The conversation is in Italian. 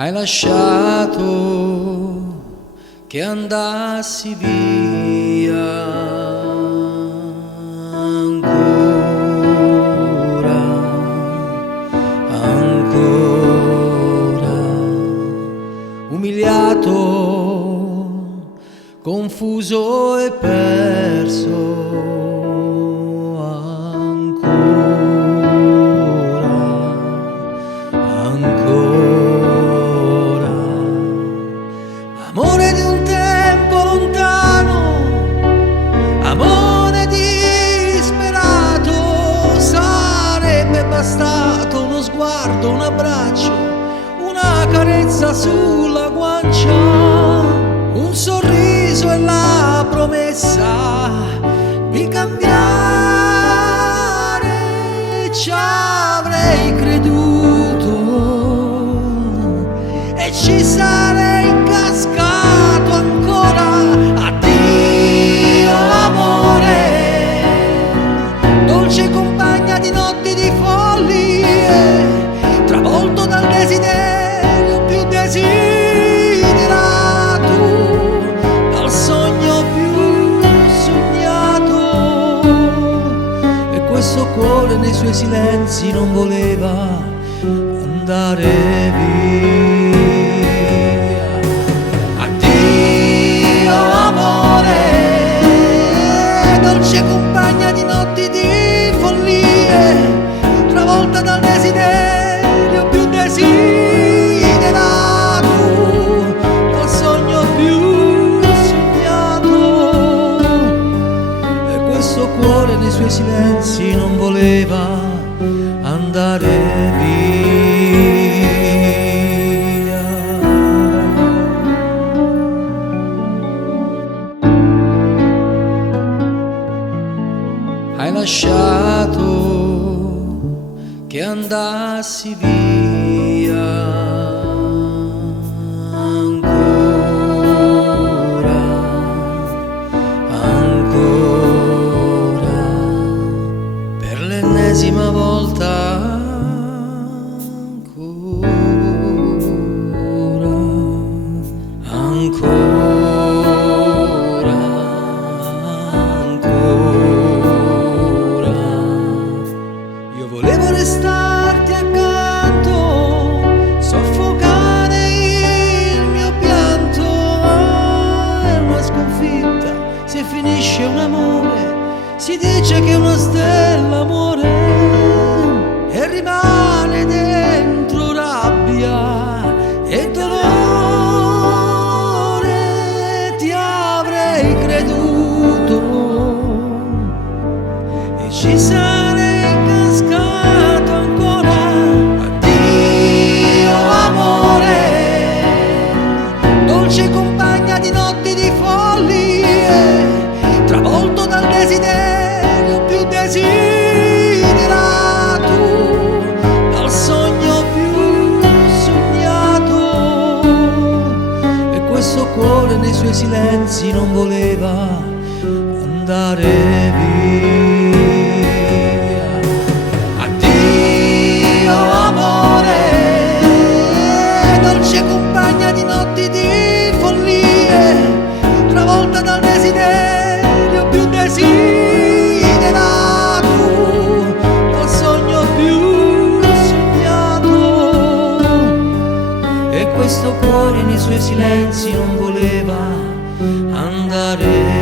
Hai lasciato che andassi via ancora, ancora, umiliato, confuso e perso. Amore di un tempo lontano, amore disperato, sarebbe bastato uno sguardo, un abbraccio, una carezza sulla guancia, un sorriso e la promessa di cambiare. Ci avrei creduto e ci sarei cascato ancora. Addio amore, dolce compagna di notti di follie, travolto dal desiderio più desiderato, dal sogno più sognato. E questo cuore nei suoi silenzi non voleva andare via. Dolce compagna di notti di follie, travolta dal desiderio più desiderato, dal sogno più sognato. E questo cuore nei suoi silenzi non voleva andare via. Hai lasciato che andassi via ancora, ancora, per l'ennesima volta ancora, ancora. Volevo restarti accanto, soffocare il mio pianto. È una sconfitta se finisce un amore, si dice che è una stella amore, e rimane dentro rabbia e dolore. Ti avrei creduto e ci sarei cascato ancora. Addio amore, dolce compagna di notti di follie, travolto dal desiderio più desiderato, dal sogno più sognato. E questo cuore nei suoi silenzi non voleva andare via. Compagna di notti di follie, travolta dal desiderio più desiderato, dal sogno più sognato. E questo cuore nei suoi silenzi non voleva andare